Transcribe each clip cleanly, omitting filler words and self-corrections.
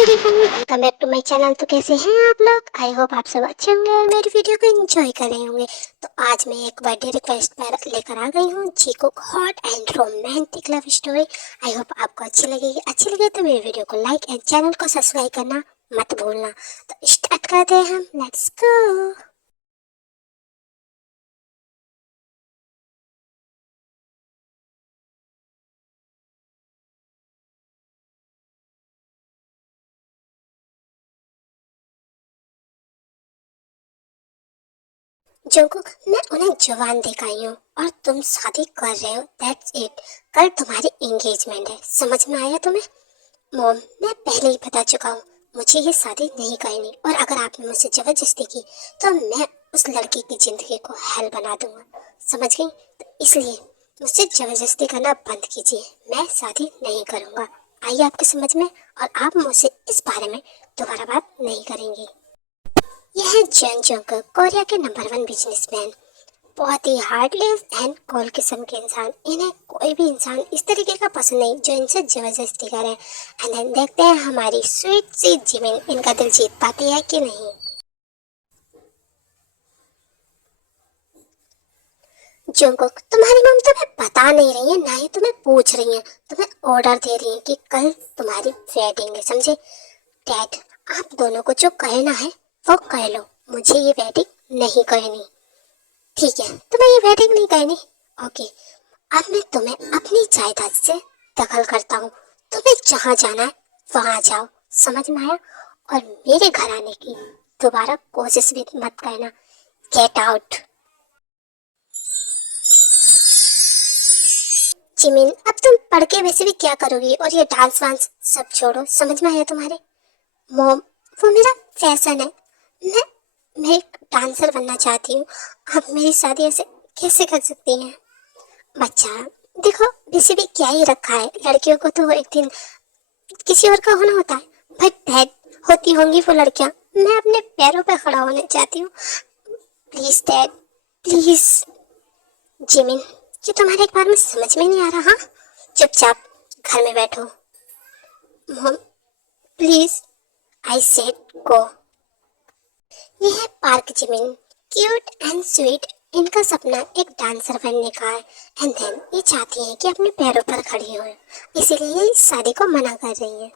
Welcome back to my channel. तो कैसे हैं आप लोग? आई होप आप सब अच्छे होंगे और मेरी वीडियो को एंजॉय कर रहे होंगे। तो आज मैं एक बर्थडे रिक्वेस्ट पर लेकर आ गई हूँ जीको hot and romantic love story. I hope आपको अच्छी लगेगी। अच्छी लगे तो मेरी वीडियो को लाइक एंड चैनल को सब्सक्राइब करना मत भूलना। तो स्टार्ट करते हैं हम। Let's go. जंकुक, मैं उन्हें जवान देख आई हूँ और तुम शादी कर रहे हो। That's it. कल तुम्हारी एंगेजमेंट है, समझ में आया तुम्हें? मॉम, मैं पहले ही बता चुका हूँ, मुझे ये शादी नहीं करनी और अगर आपने मुझसे जबरदस्ती की तो मैं उस लड़की की जिंदगी को हेल बना दूंगा, समझ गई? तो इसलिए मुझसे जबरदस्ती करना बंद कीजिए। मैं शादी नहीं करूंगा। आइए आपके समझ में, और आप मुझसे इस बारे में दोबारा बात नहीं करेंगी। यह है जन जंकर, कोरिया के नंबर 1 बिजनेसमैन। बहुत ही हार्टलेस एंड कोल्ड किस्म के इंसान। इन्हें कोई भी इंसान इस तरीके का पसंद नहीं जो इनसे जबरदस्ती करे। एंड देन देखते हैं हमारी स्वीट सी जिमिन इनका दिल जीत पाती है कि नहीं। जंकुक, तुम्हारी मम तुम्हें बता नहीं रही है, ना ही तुम्हें पूछ रही है, तुम्हें ऑर्डर दे रही है कि कल तुम्हारी वेडिंग है, समझे? डैड, आप दोनों को जो कहना है वो कह लो, मुझे ये वेडिंग नहीं करनी। ठीक है, तुम्हें ये वेडिंग नहीं करनी? ओके, अब मैं तुम्हें अपनी जायदाद से दखल करता हूँ। तुम्हें जहाँ जाना है वहाँ जाओ, समझ में आया? और मेरे घर आने की दोबारा कोशिश भी मत करना। Get out. जिमिन, अब तुम पढ़ के वैसे भी क्या करोगी, और ये डांस वांस सब छोड़ो, समझ में आया तुम्हारे? मॉम, वो मेरा फैशन है। मैं एक डांसर बनना चाहती हूँ। आप मेरी शादी ऐसे कैसे कर सकती हैं? बच्चा, देखो वैसे भी क्या ही रखा है, लड़कियों को तो एक दिन किसी और का होना होता है। बट डैड, होती होंगी वो लड़कियां। मैं अपने पैरों पे खड़ा होने चाहती हूँ। Please dad, please. जिमिन, ये तुम्हारे एक बार में समझ में नहीं आ रहा? चुपचाप घर में बैठो। Mom, please, I said go. ये है park Jimin, cute and sweet. इनका सपना एक डांसर बनने का है। एंड देन ये चाहती हैं कि अपने पैरों पर खड़ी हो, इसीलिए ये इस शादी को मना कर रही है।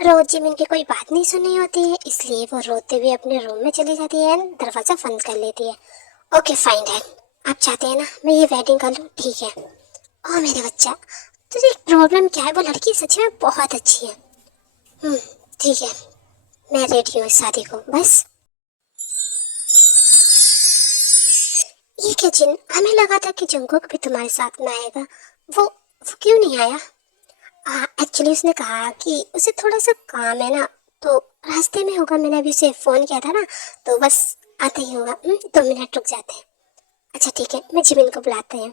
रोज जिमिन की कोई बात नहीं सुनी होती है, इसलिए वो रोते हुए अपने रूम में चली जाती है, दरवाजा बंद कर लेती है। ओके फाइन डैड, आप चाहते हैं ना मैं ये वेडिंग कर लूँ? ठीक है। ओ मेरे बच्चा, तुझे प्रॉब्लम क्या है? वो लड़की सच में बहुत अच्छी है। ठीक है, मैं रेडी हूँ इस शादी को, बस। ये क्या जिन, हमें लगा था कि जंगकुक भी तुम्हारे साथ में आएगा। वो क्यों नहीं आया? एक्चुअली उसने कहा कि उसे थोड़ा सा काम है ना, तो रास्ते में होगा। मैंने अभी उसे फोन किया था ना, तो बस आता ही होगा। 2 मिनट रुक जाते हैं। अच्छा ठीक है, मैं जिमिन को बुलाते हैं।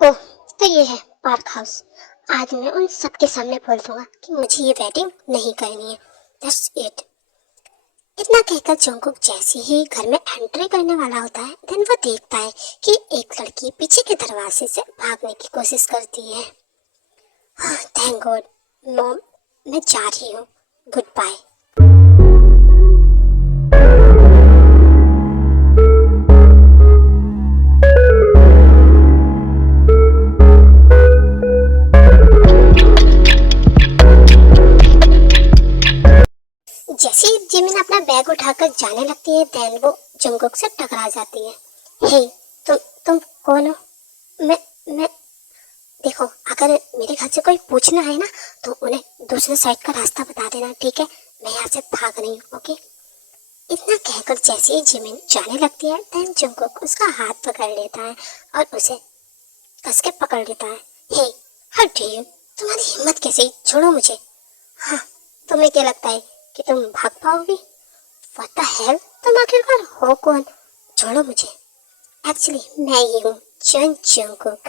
ओह, तो ये है पार्क हाउस। आज मैं उन सबके सामने बोल दूंगा कि मुझे ये वेडिंग नहीं करनी है। That's it. इतना कहकर जंगकुक जैसे ही घर में एंट्री करने वाला होता है, देन वो देखता है कि एक लड़की पीछे के दरवाजे से भागने की कोशिश करती है। Thank God. मॉम, मैं जा रही हूँ, गुड बाय। जैसे ही जिमिन अपना बैग उठाकर जाने लगती है, देन वो जंगकुक से टकरा जाती है। हे, तुम कौन हो? मैं देखो, अगर मेरे घर से कोई पूछना है ना, तो उन्हें दूसरे साइड का रास्ता बता देना, ठीक है? मैं यहाँ से भाग रही हूँ, ओके? इतना कहकर जैसे ही जिमिन जाने लगती है, देन जंगकुक उसका हाथ पकड़ लेता है और उसे कस के पकड़ लेता है। हे, हाउ डू यू? तुम्हारी हिम्मत कैसे हुई? छोड़ो मुझे। हाँ, तुम्हें क्या लगता है कि तुम भाग पाओगी? व्हाट द हेल, तुम आखिरकार हो कौन? छोड़ो मुझे। एक्चुअली मैं ही हूँ जंगकुक।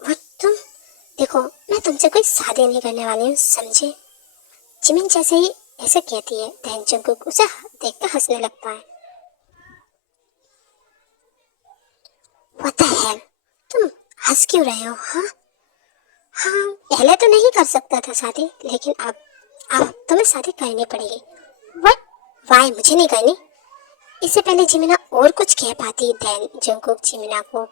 व्हाट तुम देखो, मैं तुमसे कोई शादी नहीं करने वाली हूँ, समझे? जिमिन जैसे ही ऐसे कहती है, देन जंगकुक उसे देखकर हंसने लगता है। What the hell? तुम हंस क्यों रहे हो? हाँ हाँ, पहले तो नहीं कर सकता था शादी, लेकिन अब तुम्हें शादी करनी पड़ेगी। What? Why मुझे नहीं करनी? इससे पहले जिमिना और कुछ कह पाती, देन जंगकुक जिमिना को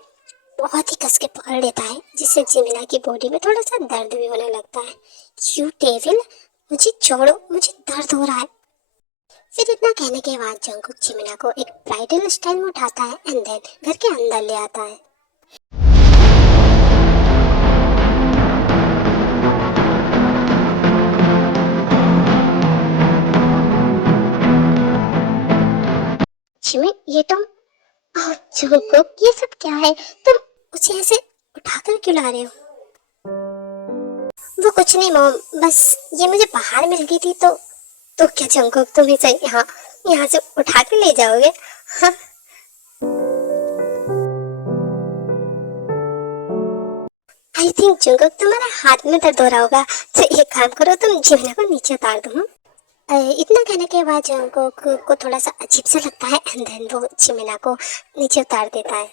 बहुत ही कस के पकड़ लेता है, जिससे जिमिना की बॉडी में थोड़ा सा दर्द भी होने लगता है। यू डेविल, मुझे छोड़ो, मुझे दर्द हो रहा है। फिर इतना कहने के बाद जंगकुक जिमिना को एक ब्राइडल स्टाइल में उठाता है एंड देन घर के अंदर ले आता है। जिमिन, ये तुम, ओह जंगकुक, ये सब क्या है? तुम उसे ऐसे उठाकर क्यों ला रहे हो? वो कुछ नहीं मॉम, बस ये मुझे बाहर मिल गई थी तो क्या जंगकुक तुम इसे यहाँ यहाँ से उठा के ले जाओगे? हाँ। आई थिंक जंगकुक तुम्हारे हाथ में दर्द हो रहा होगा, तो एक काम करो, तुम जिमिना को नीचे उतार दो। इतना कहने के बाद जंगकुक को थोड़ा सा अजीब सा लगता है एंड देन वो जिमिना को नीचे उतार देता है।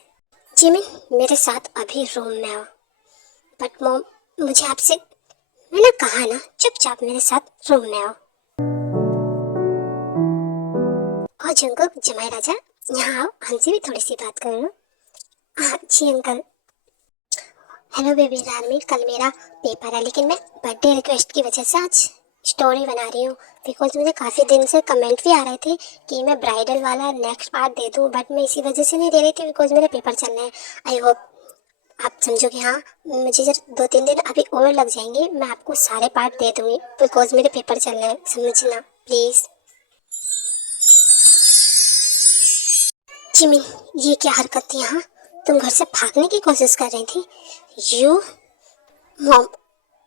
जिमिन, मेरे साथ अभी रूम में आओ। बट मॉम, मुझे आपसे, मैंने कहा ना, चुपचाप मेरे साथ रूम में आओ। और जंगकुक, जमाई राजा, यहाँ आओ, हमसे भी थोड़ी सी बात करो। हाँ जी अंकल। हेलो बेबी रानी, कल मेरा पेपर है, लेकिन मैं बर्थडे रिक्वेस्ट की वजह से आज स्टोरी बना रही हूँ, बिकॉज मुझे काफ़ी दिन से कमेंट भी आ रहे थे कि मैं ब्राइडल वाला नेक्स्ट पार्ट दे दूँ, बट मैं इसी वजह से नहीं दे रही थी बिकॉज मेरे पेपर चल रहे हैं। आई होप आप समझोगे। हाँ, मुझे जब 2-3 दिन अभी और लग जाएंगे, मैं आपको सारे पार्ट दे दूँगी बिकॉज मेरे पेपर चल रहे हैं, समझना प्लीज़। जिमिन, ये क्या हरकत थी? हाँ, तुम घर से भागने की कोशिश कर रही थी। यू मॉम,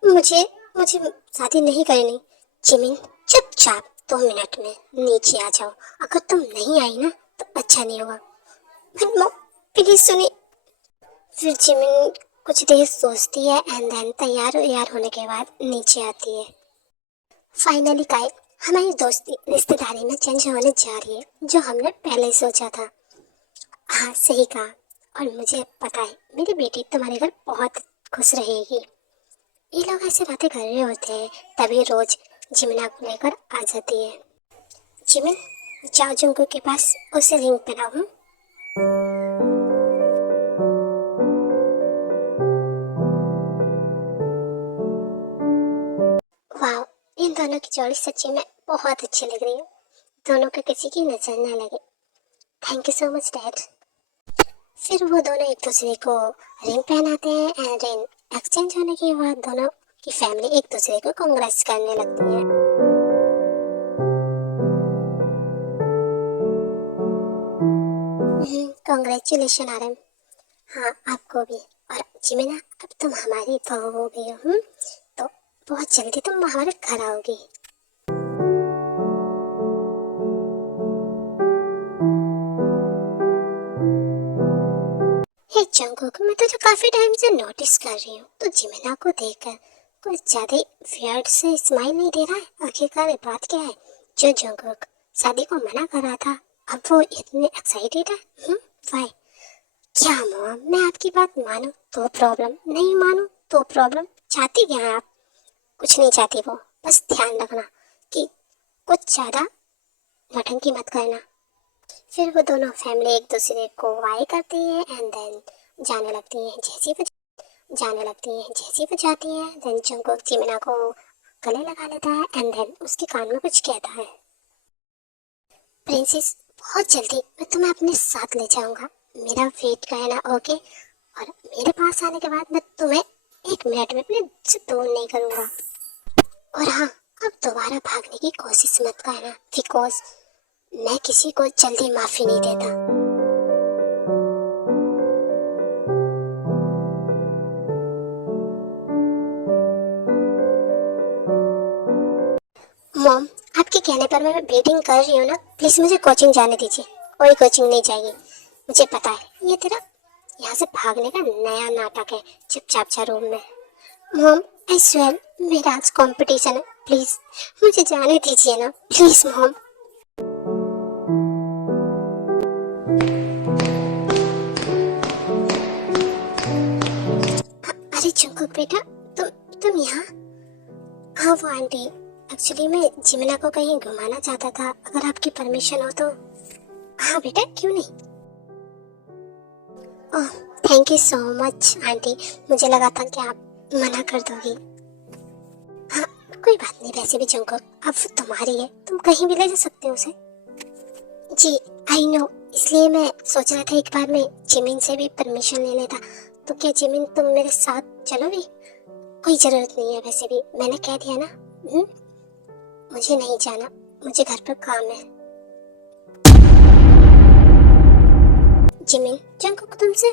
मुझे मुझे शादी नहीं करनी। जिमिन, चुपचाप 2 मिनट में नीचे आ जाओ। अगर तुम नहीं आई ना तो अच्छा नहीं होगा। बट मॉम, प्लीज सुनिए। फिर जिमिन कुछ देर सोचती है एंड देन तैयार होने के बाद नीचे आती है। फाइनली गाइस, हमारी दोस्ती रिश्तेदारी में चेंज होने जा रही है, जो हमने पहले ही सोचा था। हाँ, सही कहा। और मुझे पता है मेरी बेटी तुम्हारे घर बहुत खुश रहेगी। ये लोग ऐसे बातें कर रहे होते हैं, तभी रोज जिमिना को लेकर आ जाती है। जिमिन, जाओ जुंकू के पास, उसे रिंग पहनाओ। वाह, इन दोनों की जोड़ी सच्ची में बहुत अच्छी लग रही है। दोनों को किसी की नजर न लगे। Thank you so much dad. फिर वो दोनों एक दूसरे को रिंग पहनाते हैं एंड रिंग एक्सचेंज होने के बाद दोनों की फैमिली एक दूसरे को कांग्रेस करने लगती है। कांग्रेचुलेशन आरम। हाँ, आपको भी। और जिमिना, अब तुम हमारी बहू हो गई हो। तो बहुत जल्दी तुम हमारे घर आओगी। हे जंगकुक, मैं तुझे काफी टाइम से नोटिस कर रही हूँ, तो जिमिना को देखकर कुछ ज्यादा वियर्ड से स्माइल नहीं दे रहा है। आखिरकार बात क्या है जो जंगकुक शादी को मना कर रहा था, अब वो इतने एक्साइटेड है? वाई? क्या मॉम, मैं आपकी बात मानूं तो प्रॉब्लम, नहीं मानूं तो प्रॉब्लम? चाहती क्या है आप? कुछ नहीं चाहती वो, बस ध्यान रखना कि कुछ ज्यादा नौटंकी मत करना। फिर वो दोनों फैमिली एक दूसरे को वाई करती है एंड देन जाने लगती है। जैसी वो जाती है देन जंगकुक जिमिना को गले लगा लेता है एंड देन उसके कान में कुछ कहता है। प्रिंसेस, बहुत जल्दी मैं तुम्हें अपने साथ ले जाऊंगा, मेरा वेट करना, ओके? और मेरे पास आने के बाद मैं तुम्हें 1 मिनट में अपने से दूर नहीं करूंगा। और हाँ, अब दोबारा भागने की कोशिश मत करना बिकॉज मैं किसी को जल्दी माफी नहीं देता। मॉम, आपके कहने पर मैं वेटिंग कर रही हूँ ना, प्लीज मुझे कोचिंग जाने दीजिए। कोई कोचिंग नहीं चाहिए, मुझे पता है ये तेरा यहाँ से भागने का नया नाटक है, चुपचाप जा रूम में। मॉम आई स्वेयर मेरा आज कंपटीशन है, प्लीज मुझे जाने दीजिए ना, प्लीज मॉम। अरे जंकुक बेटा, तुम यहाँ? हाँ वो आंटी, एक्चुअली मैं जिमिना को कहीं घुमाना चाहता था, अगर आपकी परमिशन हो तो। हाँ बेटा क्यों नहीं। Oh thank you so much aunty, मुझे लगा था कि आप मना कर दोगी। हाँ कोई बात नहीं, वैसे भी जंकुक अब वो तुम्हारी है, तुम कहीं भी ले जा सकते हो उसे। जी आई नो, इसलिए मैं सोच रहा था एक बार मैं जिमिन से भी परमिशन ले लेता। तो क्या जिमिन तुम मेरे साथ चलोगी? कोई जरूरत नहीं है, वैसे भी मैंने कह दिया ना। मुझे नहीं जाना, मुझे घर पर काम है। जिमिन जंकुक तुमसे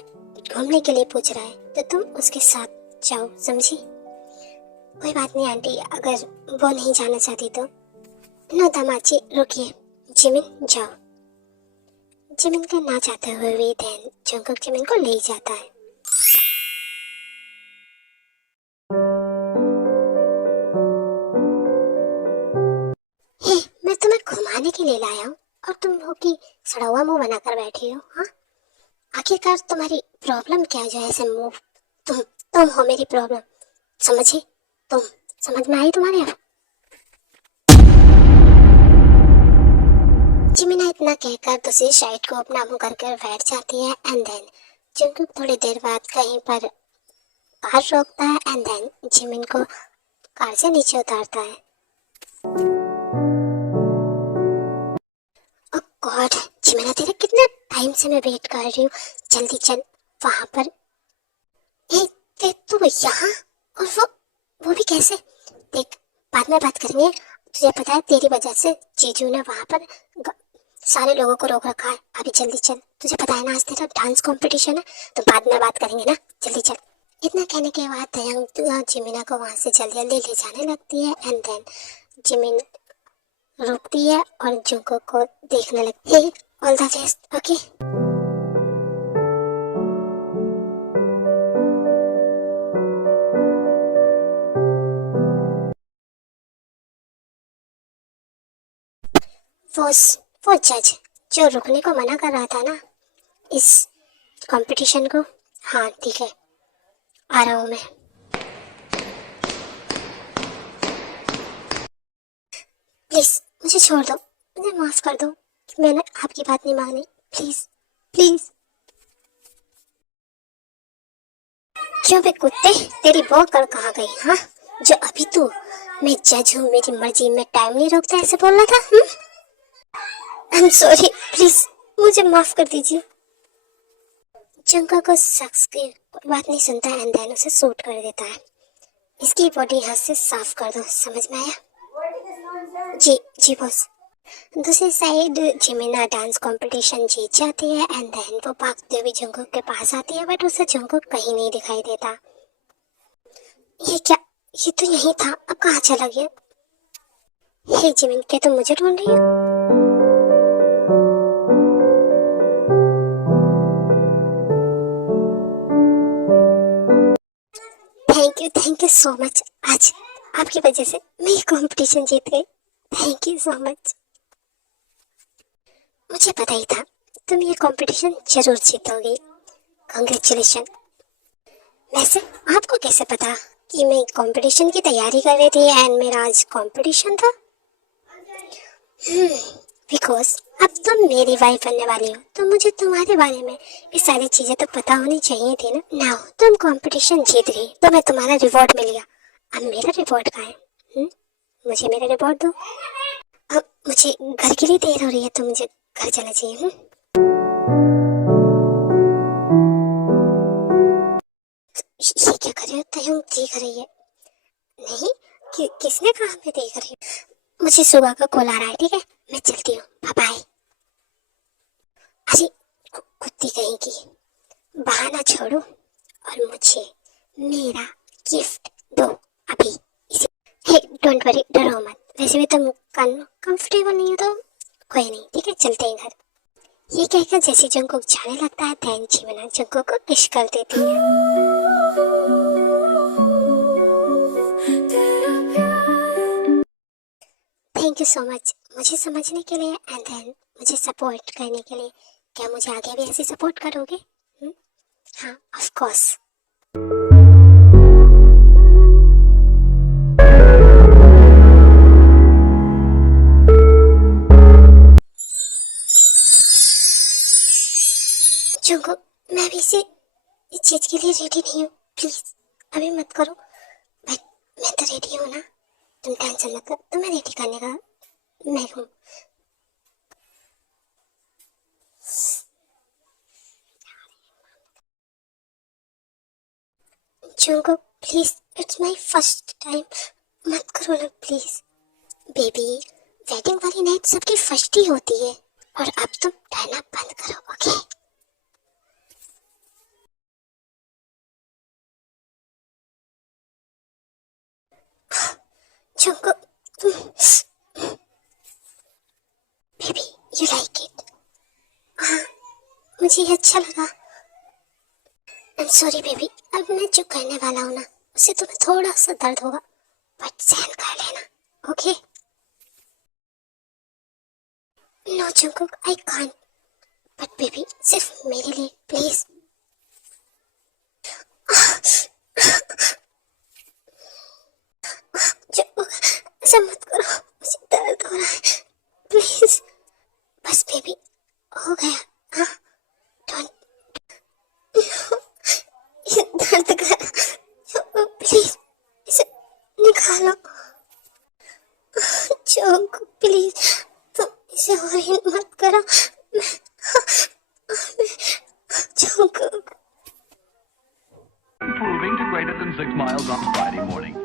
घूमने के लिए पूछ रहा है तो तुम उसके साथ जाओ, समझी? कोई बात नहीं आंटी, अगर वो नहीं जाना चाहती तो। नो दामाजी रुकिए, जिमिन जाओ। जिमिन का ना चाहते हुए भी दैन जंकुक जिमिन को ले जाता है। हे मैं तुम्हें घुमाने के लिए लाया हूँ और तुम हो कि सड़ा हुआ मुंह बनाकर बैठी हो। हाँ आखिरकार तुम्हारी प्रॉब्लम क्या है जो ऐसे मुंह? तुम हो मेरी प्रॉब्लम, समझी? तुम समझ में आई तुम्हारे? अब जिमिना इतना कहकर दूसरी साइड को अपना मुंह कर बैठ जाती है एंड देन जंकुक थोड़ी देर बाद कहीं पर कार रोकता है एंड देन जिमिन को कार से नीचे उतारता है। ओह गॉड जिमिना, तेरे कितने टाइम से मैं वेट कर रही हूँ, जल्दी चल वहां पर। तू यहाँ? और वो भी कैसे? देख बाद में बात करेंगे। तुझे पता है तेरी वजह से जीजू ने वहां पर सारे लोगों को रोक रखा है। अभी जल्दी चल, तुझे पता है ना आज तेरा डांस कंपटीशन है, तो बाद में बात करेंगे ना, जल्दी चल। इतना कहने के बाद दयंग जिमिना को वहां से जल्दी जल्दी ले जाने लगती है एंड देन जिमिन रुकती है और जुंको को देखने लगती है। All the best, okay. वो जज जो रुकने को मना कर रहा था ना इस कंपटीशन को, हाँ ठीक है आ रहा हूँ मैं। प्लीज मुझे छोड़ दो, मुझे माफ कर दो, मैंने आपकी बात नहीं मानी, प्लीज प्लीज। क्यों बे कुत्ते, तेरी वो कर कहाँ गई? हाँ जो अभी तू मैं जज हूँ, मेरी मर्जी में टाइम नहीं रोकता ऐसे बोल रहा था। आई एम सॉरी, प्लीज मुझे माफ कर दीजिए। जंका को शख्स की कोई बात नहीं सुनता है एंड देन उसे सूट कर देता है। इसकी बॉडी हाथ से साफ कर दो, समझ में आया? जी जी बॉस। दूसरी साइड जिमिना डांस कंपटीशन जीत जाती है एंड देन वो भागते हुए जंकुक के पास आती है, बट उसे जंकुक कहीं नहीं दिखाई देता। ये क्या, ये तो यही था, अब कहाँ चला गया? हे जिमिन, क्या तुम मुझे ढूंढ रही हो? थैंक यू सो मच, आज आपकी वजह से मैं ये कंपटीशन जीत गई, थैंक यू सो मच। मुझे पता ही था तुम ये कंपटीशन जरूर जीतोगे, कांग्रेचुलेशन। वैसे आपको कैसे पता कि मैं कंपटीशन की तैयारी कर रही थी एंड मेरा आज कंपटीशन था? बिकॉज अब तुम मेरी वाइफ बनने वाली हो, तो मुझे तुम्हारे बारे में ये सारी चीजें तो पता होनी चाहिए थी ना। नाउ तुम कंपटीशन जीत गई तो मैं तुम्हारा रिवॉर्ड मिल गया, अब मेरा रिवॉर्ड कहाँ है? मुझे मेरा रिवॉर्ड दो। अब मुझे घर के लिए देर हो रही है तो मुझे घर चला चाहिए। ये क्या कर रहे हो? तयंग देख रही है? नहीं किसने कहा मैं देख रही हूँ? मुझे सुबह का कॉल आ रहा है, ठीक है मैं चलती हूँ, बाय बाय। अरे कुत्ती कहीं की, बहाना छोड़ो और मुझे मेरा गिफ्ट दो अभी इसे। हे डोंट वरी, डरो मत, वैसे भी तुम कंफर्टेबल नहीं हो तो कोई नहीं, ठीक है चलते हैं घर। ये कहकर जैसे जंगकुक जाने लगता है देन जिमिन जंगकुक को किस कर देती है। थैंक यू सो मच मुझे समझने के लिए एंड देन मुझे सपोर्ट करने के लिए। क्या मुझे आगे भी ऐसे सपोर्ट करोगे? हाँ ऑफ कोर्स। जंगकुक मैं अभी से इस चीज के लिए रेडी नहीं हूँ, प्लीज अभी मत करो। बट मैं तो रेडी हूँ ना, तुम टेंशन मत लो, तुम्हें रेडी करने का मैं हूँ। Jungkook please it's my first time, मत करो ना प्लीज। बेबी वेडिंग वाली नाइट सबकी फर्स्ट ही होती है और अब तुम डरना बंद करो, okay? Jungkook baby you like it? हाँ मुझे ये अच्छा लगा। आई एम सॉरी बेबी, अब मैं जो करने वाला हूँ ना उससे तुम्हें थोड़ा सा दर्द होगा बट सहन कर लेना, okay? No Jungkook I can't, but baby सिर्फ मेरे लिए प्लीज। जंगकुक ऐसा मत करो, मुझे दर्द हो रहा है प्लीज। बस बेबी हो गया, हाँ डोंट ये दर्द कर प्लीज, इसे निकालो जंगकुक प्लीज, तुम इसे और मत करो। Jungkook Improving to greater than 6 miles on Friday morning.